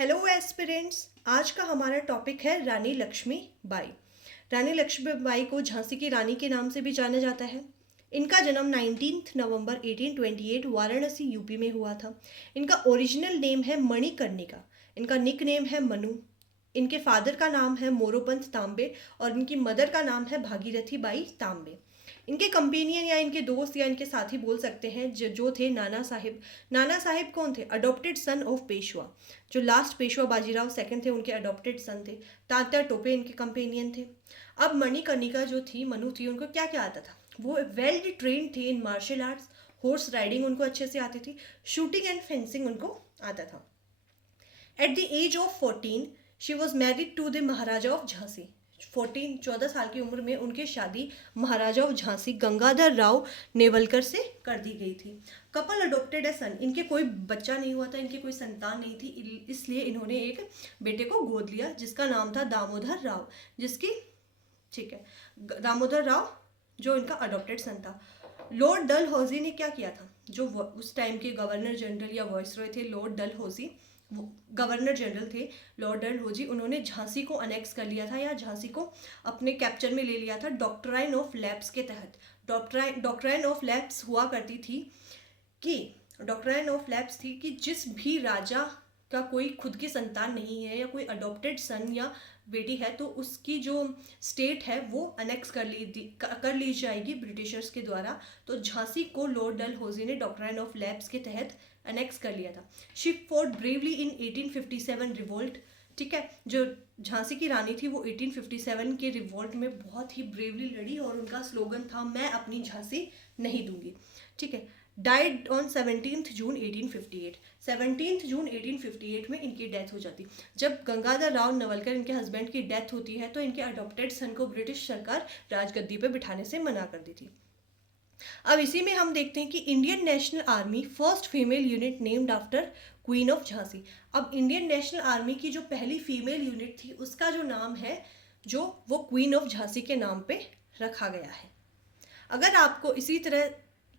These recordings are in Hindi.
Hello aspirants. आज का हमारा टॉपिक है रानी लक्ष्मीबाई। रानी लक्ष्मीबाई को झांसी की रानी के नाम से भी जाना जाता है। इनका जन्म 19 नवंबर 1828 वाराणसी यूपी में हुआ था। इनका ओरिजिनल नेम है मणिकर्णिका। इनका निक नेम है मनु। इनके फादर का नाम है मोरोपंत तांबे और इनकी मदर का नाम है भागीरथी बाई तांबे। इनके कंपेनियन या इनके दोस्त या इनके साथी बोल सकते हैं जो थे नाना साहिब। नाना साहिब कौन थे? Adopted son of Peshwa. जो लास्ट पेशवा बाजीराव सेकंड थे उनके अडॉप्टेड सन थे। तात्या टोपे इनके कंपेनियन थे। अब मणिकर्णिका जो थी, मनु थी, उनको क्या क्या आता था? वो वेल ट्रेन्ड थे in martial arts. Horse riding उनको अच्छे से आती थी। शूटिंग एंड फेंसिंग उनको आता था। At the age of 14 she was married to the maharaja of Jhansi. 14 साल की उम्र में उनकी शादी महाराजा ऑफ झांसी गंगाधर राव नेवलकर से कर दी गई थी। Couple adopted a son. इनके कोई बच्चा नहीं हुआ था, इनकी कोई संतान नहीं थी, इसलिए इन्होंने एक बेटे को गोद लिया जिसका नाम था दामोदर राव, जिसकी ठीक है दामोदर राव जो इनका अडॉप्टेड सन था। लॉर्ड डलहौजी ने क्या किया था? जो उस टाइम के गवर्नर जनरल या वॉइसरॉय थे, लॉर्ड डलहौजी गवर्नर जनरल थे लॉर्ड डलहौजी, उन्होंने झांसी को अनेक्स कर लिया था या झांसी को अपने कैप्चर में ले लिया था डॉक्ट्राइन ऑफ लैप्स के तहत। डॉक्ट्राइन ऑफ लैप्स हुआ करती थी कि डॉक्ट्राइन ऑफ लैप्स थी कि जिस भी राजा का कोई खुद की संतान नहीं है या कोई अडॉप्टेड सन या बेटी है तो उसकी जो स्टेट है वो अनेक्स कर ली जाएगी ब्रिटिशर्स के द्वारा। तो झांसी को लॉर्ड डलहौजी ने डॉक्ट्राइन ऑफ लैप्स के तहत अनेक्स कर लिया था। She fought bravely in 1857 revolt. ठीक है, जो झांसी की रानी थी वो 1857 के रिवोल्ट में बहुत ही ब्रेवली लड़ी और उनका स्लोगन था मैं अपनी झांसी नहीं दूंगी। ठीक है। डाइड ऑन 17 जून 1858। 17 जून 1858 में इनकी डेथ हो जाती। जब गंगाधर राव नेवलकर इनके हस्बैंड की डेथ होती है तो इनके अडॉप्टेड सन को ब्रिटिश सरकार राजगद्दी पर बिठाने से मना कर दी थी। अब इसी में हम देखते हैं कि Indian national army first female unit named after queen of Jhansi. अब इंडियन नेशनल आर्मी की जो पहली फीमेल यूनिट थी उसका जो नाम है जो वो क्वीन ऑफ झांसी के नाम पे रखा गया है। अगर आपको इसी तरह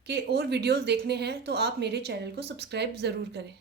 के और वीडियोस देखने हैं तो आप मेरे चैनल को सब्सक्राइब ज़रूर करें।